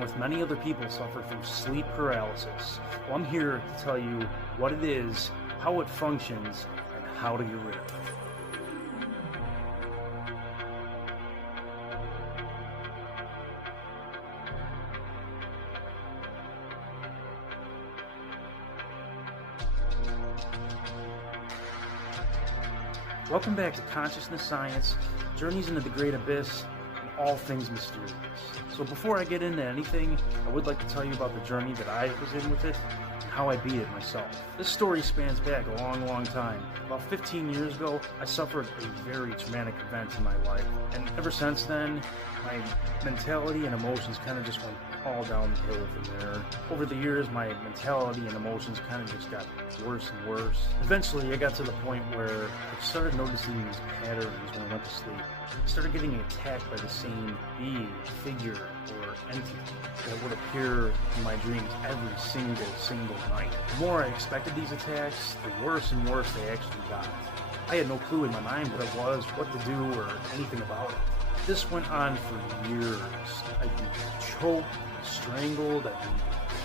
along with many other people, suffer from sleep paralysis. Well, I'm here to tell you what it is, how it functions, and how to get rid of it. Welcome back to Consciousness Science, Journeys into the Great Abyss, and all things mysterious. So before I get into anything, I would like to tell you about the journey that I was in with it, and how I beat it myself. This story spans back a long time. About 15 years ago, I suffered a very traumatic event in my life, and ever since then, my mentality and emotions kind of just went all down the hill from there. Over the years, my mentality and emotions kind of just got worse and worse. Eventually, I got to the point where I started noticing these patterns when I went to sleep. I started getting attacked by the same being, figure, or entity that would appear in my dreams every single night. The more I expected these attacks, the worse and worse they actually got. I had no clue in my mind what it was, what to do, or anything about it. This went on for years. I'd be choked, strangled, I'd be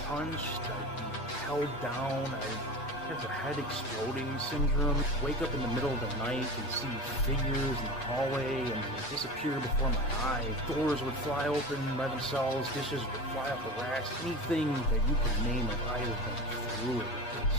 punched, I'd be held down, I'd have the head exploding syndrome, wake up in the middle of the night and see figures in the hallway and they disappear before my eyes. Doors would fly open by themselves, dishes would fly off the racks, anything that you could name it, I have been through it.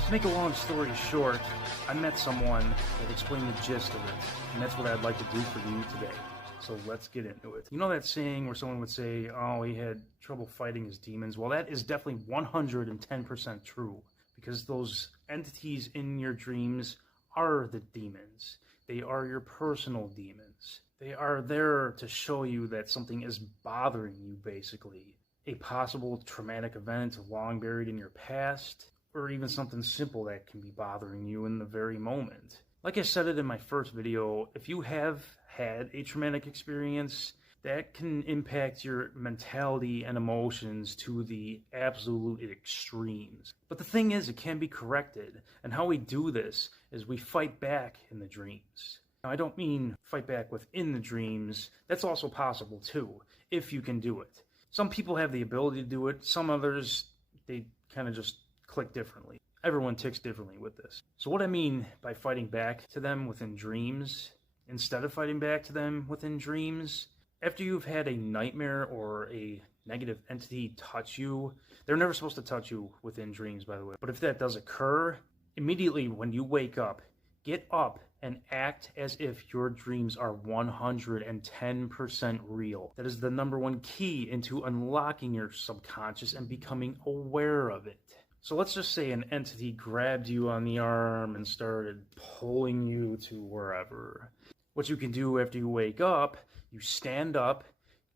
To make a long story short, I met someone that explained the gist of it, and that's what I'd like to do for you today. So let's get into it. You know that saying where someone would say, oh, he had trouble fighting his demons? Well, that is definitely 110% true, because those entities in your dreams are the demons. They are your personal demons. They are there to show you that something is bothering you, basically. A possible traumatic event long buried in your past, or even something simple that can be bothering you in the very moment. Like I said it in my first video, if you have had a traumatic experience, that can impact your mentality and emotions to the absolute extremes. But the thing is, it can be corrected, and how we do this is we fight back in the dreams. Now, I don't mean fight back within the dreams. That's also possible too, if you can do it. Some people have the ability to do it, some others, they kind of just click differently. Everyone ticks differently with this. So what I mean by fighting back to them within dreams, instead of fighting back to them within dreams, after you've had a nightmare or a negative entity touch you, they're never supposed to touch you within dreams, by the way. But if that does occur, immediately when you wake up, get up and act as if your dreams are 110% real. That is the number one key into unlocking your subconscious and becoming aware of it. So let's just say an entity grabbed you on the arm and started pulling you to wherever. What you can do after you wake up, you stand up,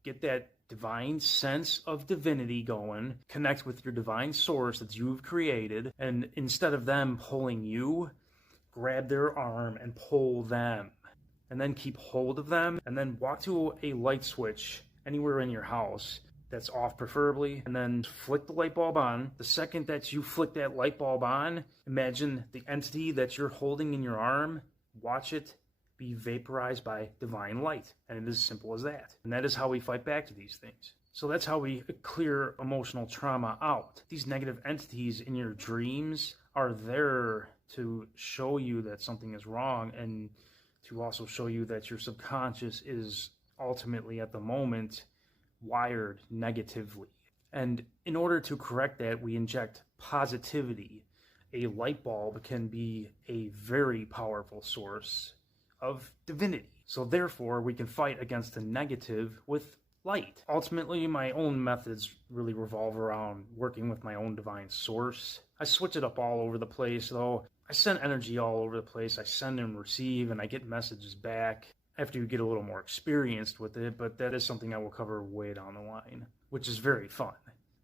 get that divine sense of divinity going, connect with your divine source that you've created, and instead of them pulling you, grab their arm and pull them. And then keep hold of them, and then walk to a light switch anywhere in your house that's off preferably, and then flick the light bulb on. The second that you flick that light bulb on, imagine the entity that you're holding in your arm, watch it be vaporized by divine light. And it is as simple as that. And that is how we fight back to these things. So that's how we clear emotional trauma out. These negative entities in your dreams are there to show you that something is wrong, and to also show you that your subconscious is ultimately at the moment wired negatively. And in order to correct that, we inject positivity. A light bulb can be a very powerful source of divinity. So therefore, we can fight against the negative with light. Ultimately, my own methods really revolve around working with my own divine source. I switch it up all over the place, though. I send energy all over the place. I send and receive, and I get messages back after you get a little more experienced with it, but that is something I will cover way down the line, which is very fun.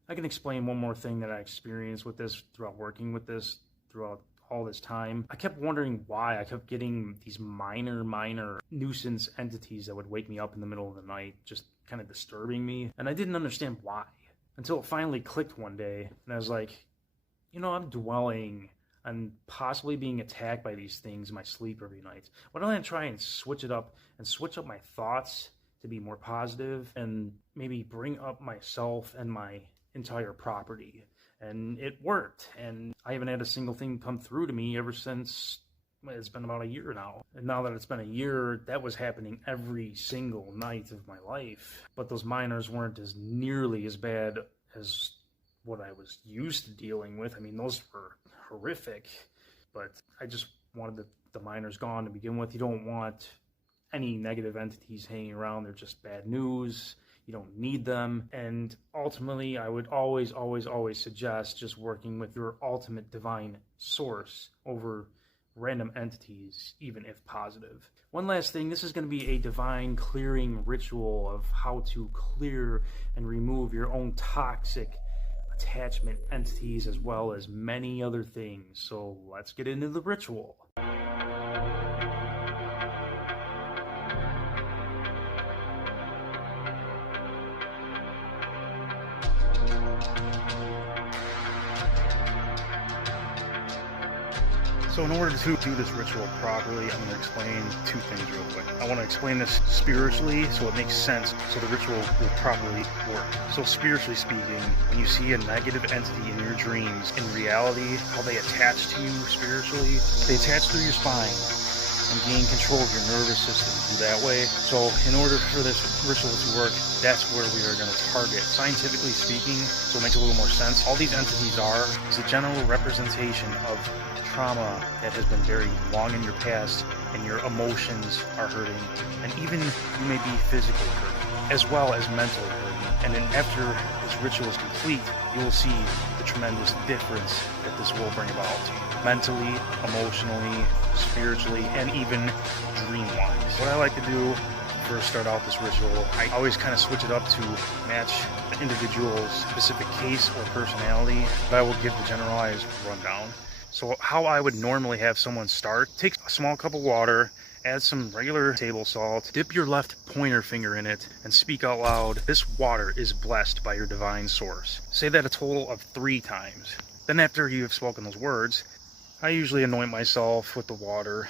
I can explain one more thing that I experienced with this throughout working with this throughout all this time. I kept wondering why I kept getting these minor nuisance entities that would wake me up in the middle of the night, just kind of disturbing me, and I didn't understand why, until it finally clicked one day, and I was like, you know, I'm dwelling on possibly being attacked by these things in my sleep every night. Why don't I try and switch it up and switch up my thoughts to be more positive and maybe bring up myself and my entire property. And it worked. And I haven't had a single thing come through to me ever since. It's been about a year now. And now that it's been a year, that was happening every single night of my life. But those minors weren't as nearly as bad as what I was used to dealing with. I mean, those were horrific. But I just wanted the minors gone to begin with. You don't want any negative entities hanging around. They're just bad news. You don't need them. And ultimately, I would always suggest just working with your ultimate divine source over random entities, even if positive. One last thing, this is going to be a divine clearing ritual of how to clear and remove your own toxic attachment entities as well as many other things. So let's get into the ritual. So in order to do this ritual properly, I'm going to explain two things real quick. I want to explain this spiritually so it makes sense, so the ritual will properly work. So spiritually speaking, when you see a negative entity in your dreams, in reality, how they attach to you spiritually, they attach through your spine and gain control of your nervous system through that way. So in order for this ritual to work, that's where we are going to target. Scientifically speaking, so it makes a little more sense, all these entities is a general representation of trauma that has been very long in your past, and your emotions are hurting, and even you may be physically hurting, as well as mentally hurting. And then after this ritual is complete, you will see the tremendous difference that this will bring about to you, mentally, emotionally, spiritually, and even dream-wise. What I like to do first start out this ritual, I always kind of switch it up to match the individual's specific case or personality, but I will give the generalized rundown. So how I would normally have someone start, take a small cup of water, add some regular table salt, dip your left pointer finger in it, and speak out loud, "This water is blessed by your divine source." Say that a total of 3 times. Then after you have spoken those words, I usually anoint myself with the water,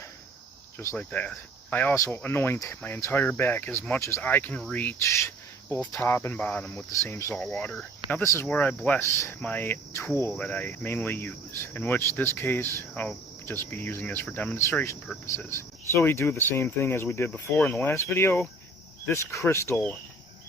just like that. I also anoint my entire back as much as I can reach, both top and bottom, with the same salt water. Now this is where I bless my tool that I mainly use, in which this case I'll just be using this for demonstration purposes. So we do the same thing as we did before in the last video. This crystal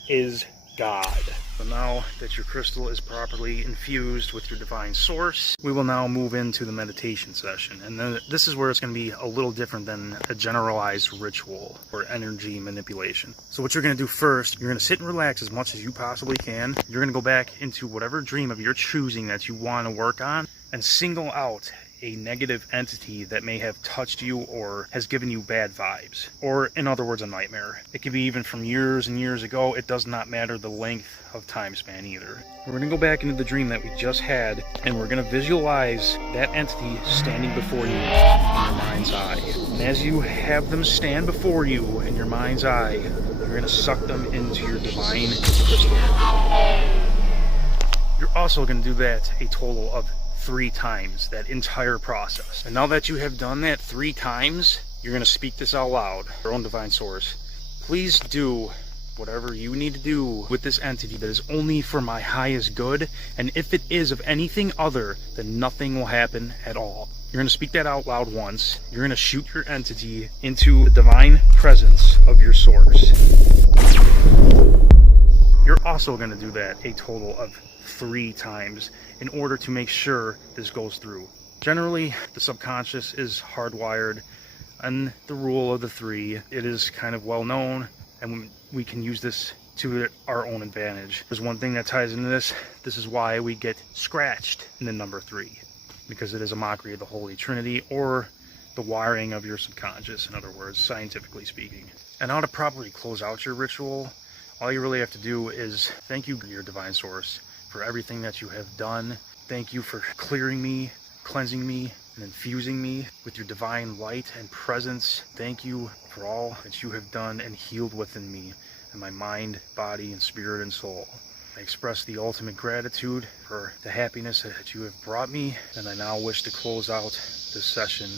is God. So now that your crystal is properly infused with your divine source, we will now move into the meditation session. And then this is where it's going to be a little different than a generalized ritual or energy manipulation. So what you're going to do first, you're going to sit and relax as much as you possibly can. You're going to go back into whatever dream of your choosing that you want to work on and single out a negative entity that may have touched you or has given you bad vibes, or in other words, a nightmare. It could be even from years and years ago. It does not matter the length of time span either. We're going to go back into the dream that we just had, and we're going to visualize that entity standing before you in your mind's eye. And as you have them stand before you in your mind's eye, you're going to suck them into your divine crystal. You're also going to do that a total of 3 times, that entire process. And now that you have done that 3 times, you're going to speak this out loud. Your own divine source, please do whatever you need to do with this entity that is only for my highest good, and if it is of anything other, then nothing will happen at all. You're going to speak that out loud once. You're going to shoot your entity into the divine presence of your source. You're also going to do that a total of 3 times in order to make sure this goes through. Generally, the subconscious is hardwired, and the rule of the 3, it is kind of well known, and we can use this to our own advantage. There's one thing that ties into this. This is why we get scratched in the number 3, because it is a mockery of the Holy Trinity, or the wiring of your subconscious, in other words, scientifically speaking. And how to properly close out your ritual, all you really have to do is thank you, your divine source, for everything that you have done. Thank you for clearing me, cleansing me, and infusing me with your divine light and presence. Thank you for all that you have done and healed within me and my mind, body, and spirit and soul. I express the ultimate gratitude for the happiness that you have brought me, and I now wish to close out this session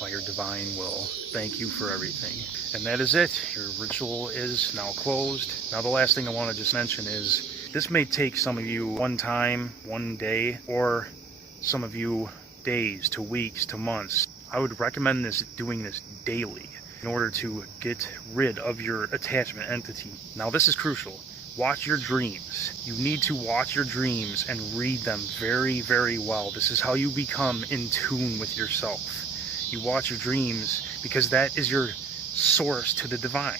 by your divine will. Thank you for everything. And that is it. Your ritual is now closed. Now the last thing I want to just mention is this may take some of you one time, one day, or some of you days to weeks to months. I would recommend doing this daily in order to get rid of your attachment entity. Now this is crucial. Watch your dreams. You need to watch your dreams and read them very, very well. This is how you become in tune with yourself. You watch your dreams because that is your source to the divine.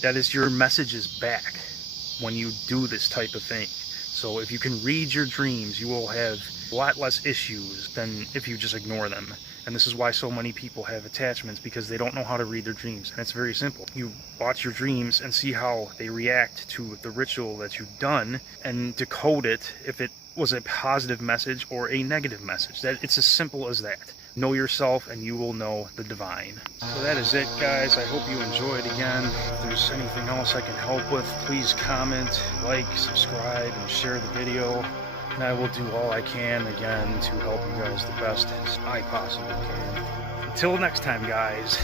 That is your messages back when you do this type of thing. So if you can read your dreams, you will have a lot less issues than if you just ignore them. And this is why so many people have attachments, because they don't know how to read their dreams. And it's very simple. You watch your dreams and see how they react to the ritual that you've done and decode it if it was a positive message or a negative message. It's as simple as that. Know yourself and you will know the divine. So that is it, guys. I hope you enjoyed. Again, if there's anything else I can help with, please comment, like, subscribe, and share the video. And I will do all I can, again, to help you guys the best as I possibly can. Until next time, guys.